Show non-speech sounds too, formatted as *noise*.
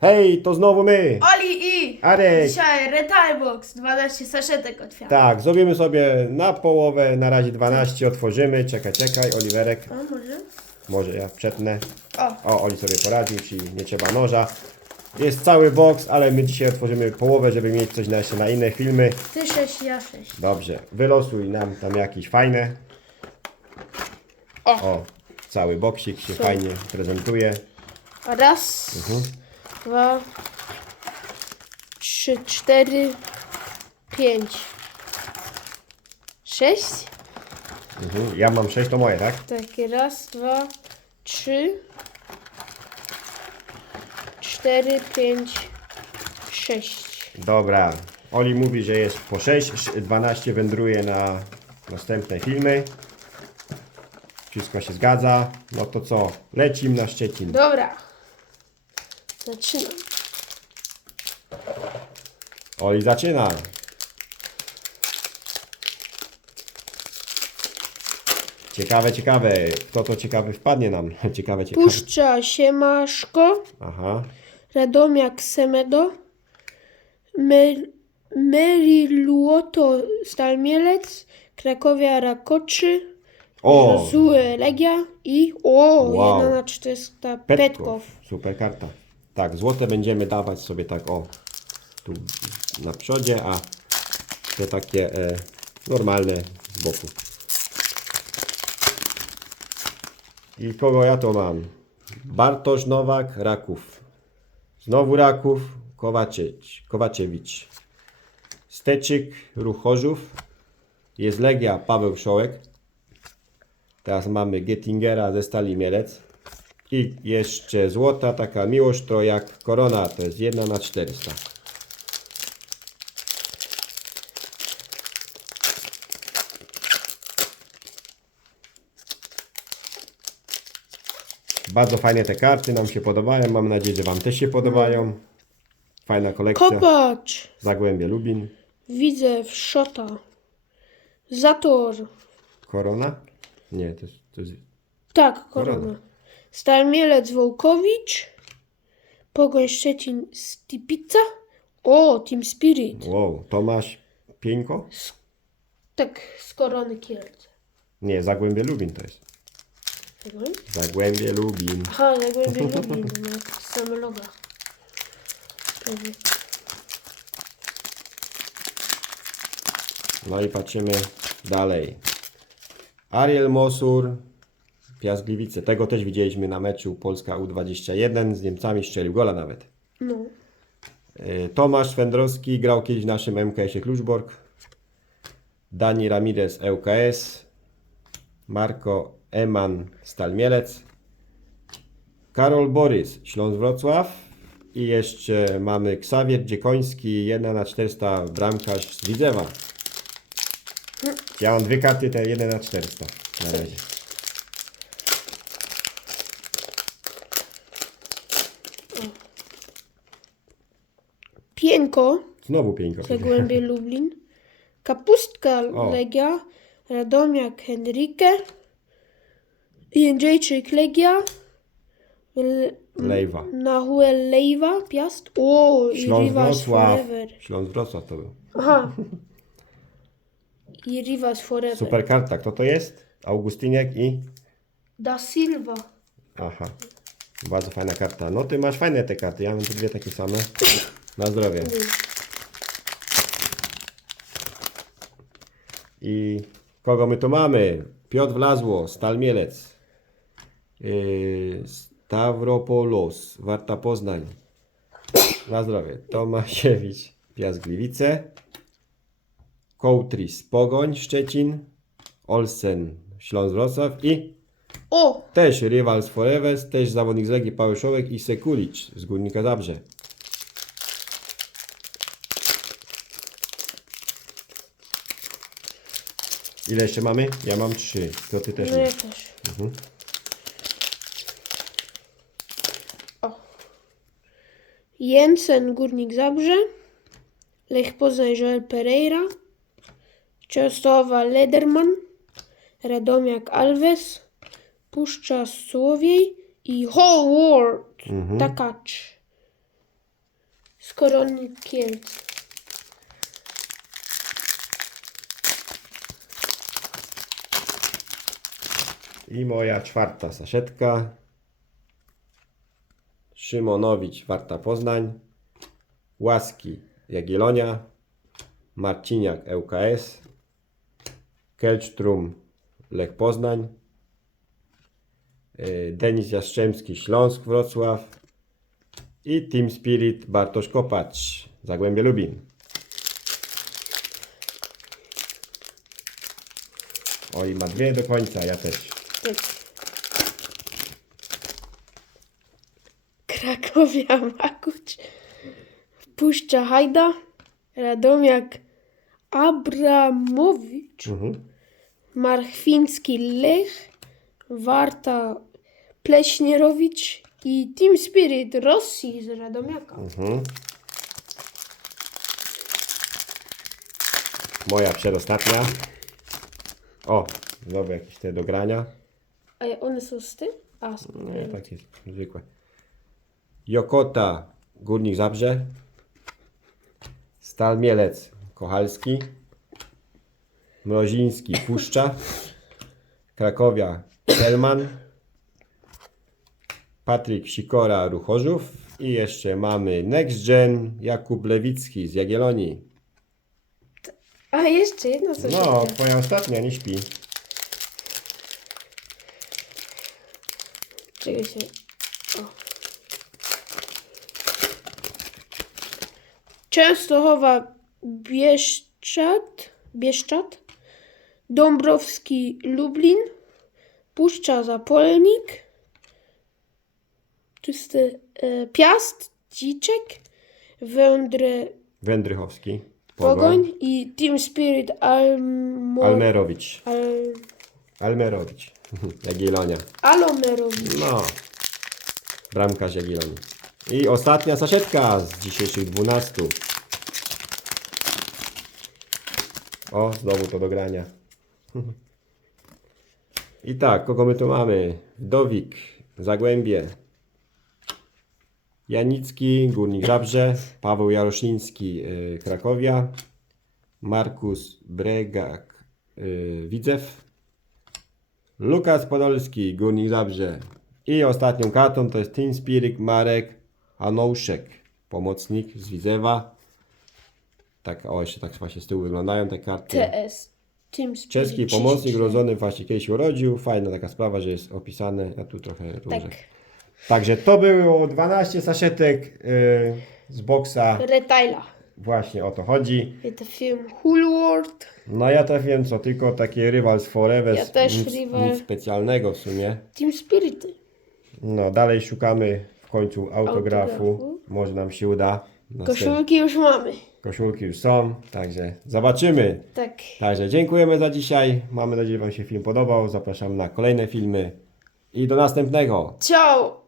Hej, to znowu my! Oli i Arek! dzisiaj Retail Box 12 saszetek otwieram. Tak, zrobimy sobie na połowę, na razie 12 otworzymy. Czekaj, czekaj, Oliwerek, O, może? może ja przetnę. O, O, Oli sobie poradził, czyli nie trzeba noża. Jest cały box, ale my dzisiaj otworzymy połowę, żeby mieć coś na, jeszcze na inne filmy. ty 6, ja 6. Dobrze, wylosuj nam tam jakieś fajne. O. O, cały boksik się fajnie prezentuje. Raz, Mhm. Dwa, trzy, cztery, pięć, sześć. Mhm. Ja mam 6, to moje, tak? Takie raz, dwa, trzy, cztery, pięć, sześć. Dobra. Oli mówi, że jest po 6, 12 wędruje na następne filmy. Wszystko się zgadza. No to co? Lecimy na Szczecin. Dobra. Zaczynam. Oli zaczyna. Ciekawe, ciekawe. Kto to ciekawy wpadnie nam? *laughs* Ciekawe, ciekawe. Puszcza Siemaszko, Aha. Radomiak Semedo, Mer- Meriluoto Stalmielec, Krakowia Rakoczy, O! Josue Legia i o, Wow. 1 na 400 Petkow. Petkow. Super karta. Tak, złote będziemy dawać sobie tak o tu na przodzie, a te takie e, normalne z boku. I kogo ja to mam? Bartosz Nowak, Raków. Znowu Raków, Kowacieć, Kowaciewicz. Steczyk, Ruchorzów. Jest Legia, Paweł Szołek. Teraz mamy Gettingera ze Stali Mielec. I jeszcze złota, taka miłość to jak korona, to jest 1 na 400. Bardzo fajne te karty, nam się podobają. Mam nadzieję, że Wam też się podobają. Fajna kolekcja. Kopacz, Zagłębie Lubin. Widzew, Szota, Zator, Korona? Nie, to jest, to jest tak, Korona. Korona. Stalmielec Wołkowicz, Pogoń Szczecin Stipica, o, Team Spirit, Wow, Tomasz Pieńko? tak, z Korony Kielce. Nie, Zagłębie Lubin to jest. Tego? Zagłębie Lubin. Aha, Zagłębie Lubin, no, same loga. No i patrzymy dalej. Ariel Mosur, Piast Gliwice. Tego też widzieliśmy na meczu Polska U21. Z Niemcami strzelił gola nawet. No, E, Tomasz Swędrowski grał kiedyś w naszym MKS-ie Kluczbork. Dani Ramirez ŁKS. Marko Eman Stalmielec. Karol Borys Śląsk Wrocław. I jeszcze mamy Ksawier Dziekoński 1 na 400 bramkarz z Widzewa. Ja mam dwie karty, te 1 na 400 na razie. Pięko, Znowu piękno. Zagłębie Lublin, Kapustka O. Legia, Radomiak Henryke, Jędrzejczyk Legia, L- Lejwa. Nahuel Lejwa, Piast, o, i Śląsk Rivas Wrocław. Forever. Śląsk Wrocław to był. Aha. *laughs* I Rivas Forever. Super karta. Kto to jest? Augustyniak i... Da Silva. Aha. Bardzo fajna karta. No ty masz fajne te karty. Ja mam tu dwie takie same. Na zdrowie. I kogo my tu mamy? Piotr Wlazło, Stal Mielec. Yy, Stavropoulos, Warta Poznań. Na zdrowie. Tomasiewicz, Piast Gliwice. Kołtris, Pogoń, Szczecin. Olsen, Śląsk Wrocław i O, też Rivals Forever, też zawodnik z Legii Paweł Szołek i Sekulicz z Górnika Zabrze. Ile jeszcze mamy? Ja mam trzy. To ty też no ja masz. też. Mhm. O. Jensen Górnik Zabrze, Lech Poznań Joel Pereira, Częstochowa Lederman, Radomiak Alves, Puszcza Słowiej i Howard Mhm. Takacz. z Korony Kielc. I moja czwarta saszetka. Szymonowicz, Warta Poznań. Łaski, Jagiellonia. Marciniak, ŁKS. Kelcztrum, Lech Poznań. y, Denis Jastrzębski, Śląsk, Wrocław. I Team Spirit, Bartosz Kopacz, Zagłębie Lubin. Oj, ma dwie do końca, ja też. Tak. Krakowia Makuć. Puszcza Hajda. Radomiak Abramowicz. Mhm. Marchwiński Lech. Warta Pleśnierowicz. I Team Spirit Rosji z Radomiaka. Mhm. Moja przedostatnia. O, znowu jakieś te do grania. A one są z tym? A, z Nie, takie zwykłe. Jokota, Górnik Zabrze. Stal Mielec, Kochalski. Mroziński, Puszcza. Krakowia, Kelman. Patryk Sikora, Ruchorzów. I jeszcze mamy Next Gen, Jakub Lewicki z Jagiellonii. A jeszcze jedna. No, twoja ostatnia, nie śpi. Czego się. O. Częstochowa Bieszczad, Bieszczad, Dąbrowski Lublin, Puszcza Zapolnik, czysty e, Piast, Dziczek, Wędry Wędrychowski. Pogoń i Team Spirit Almo, Almerowicz. Al, Almerowicz. *laughs* Jagiellonia. Alomerowicz. No. Bramkarz Jagiellonii. I ostatnia saszetka z dzisiejszych 12. O, znowu to do grania. *laughs* I tak, kogo my tu mamy? Wdowik, Zagłębie. Janicki, Górnik Żabrze. Paweł Jaroszyński, y, Krakowia. Markus Bregak, y, Widzew. Lukas Podolski, Górnik Zabrze. I ostatnią kartą to jest Team Spirit Marek Anouszek, pomocnik z Widzewa. Tak, o jeszcze tak właśnie z tyłu wyglądają te karty. TS. Team Spirit. Czeski pomocnik 33. rodzony właśnie kiedyś urodził. Fajna taka sprawa, że jest opisane. Ja tu trochę dłużej. Tak. Także to było 12 saszetek yy, z boksa. Retaila. Właśnie o to chodzi. Ja trafiłem Hulward. No ja trafiłem co tylko takie Rivals Forever. Ja też nic, Rival. nic specjalnego w sumie. Team Spirity. No, dalej szukamy w końcu autografu. Autografu. Może nam się uda. Koszulki już mamy. Koszulki już są, także zobaczymy. Tak. Także dziękujemy za dzisiaj. Mamy nadzieję, że Wam się film podobał. Zapraszam na kolejne filmy i do następnego. Ciao.